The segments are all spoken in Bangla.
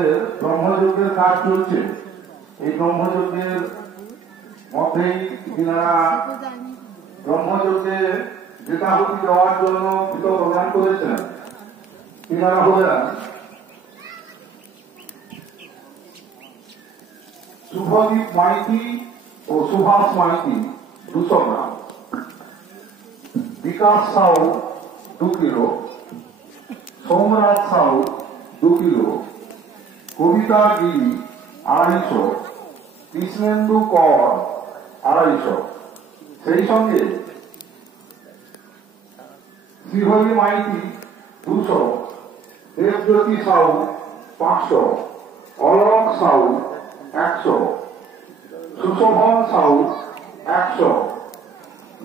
আমাদের ব্রহ্মযজ্ঞের কাজ চলছে। এই ব্রহ্মযজ্ঞের মধ্যেই যিনারা ব্রহ্মযজ্ঞে বৃতাহুতি দেওয়ার জন্য কৃত প্রদান করেছেন, তিনারা হলেন শুভদীপ মাইতি ও সুভাষ মাইতি 200 গ্রাম, বিকাশ সাউ 2 কিলো, সোমরাজ সাউ 2 কিলো, কবিতা গিরি 250, কৃষ্ণেন্দু কর 250, সেই সঙ্গে শ্রীহরি মাইতি 200, দেবজ্যোতি সাউ 500, অলক সাউ 100, সুশোভন সাউ 100,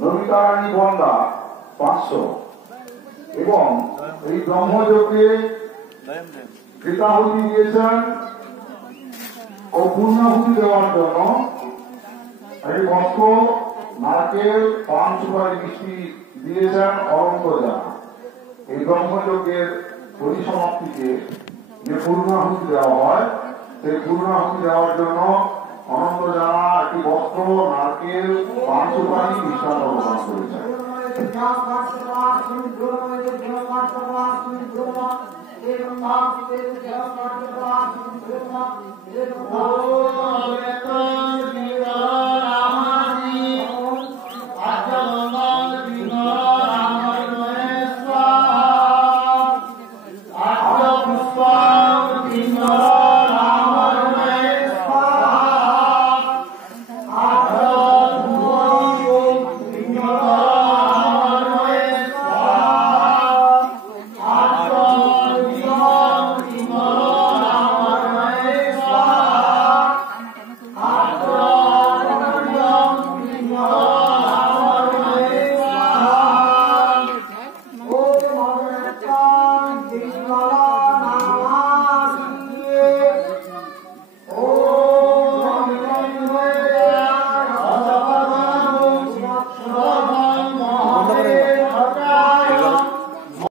নমিতারানী বন্দা 500 এবং এই ব্রহ্মযজ্ঞে বৃতাহুতি দিয়েছেন ও পূর্ণাহুতি দেওয়ার জন্য এই বস্ত্র, নারকেল, পান, সুপারি, মিষ্টি দিয়েছেন অনন্ত জানা। এই ব্রহ্মযজ্ঞের পরিসমাপ্তিকে যে পূর্ণাহুতি দেওয়া হয়, সেই পূর্ণাহুতি দেওয়ার জন্য অনন্ত জানা একটি বস্ত্র, নারকেল, পান, সুপারি, মিষ্টান্ন প্রদান করেছেন।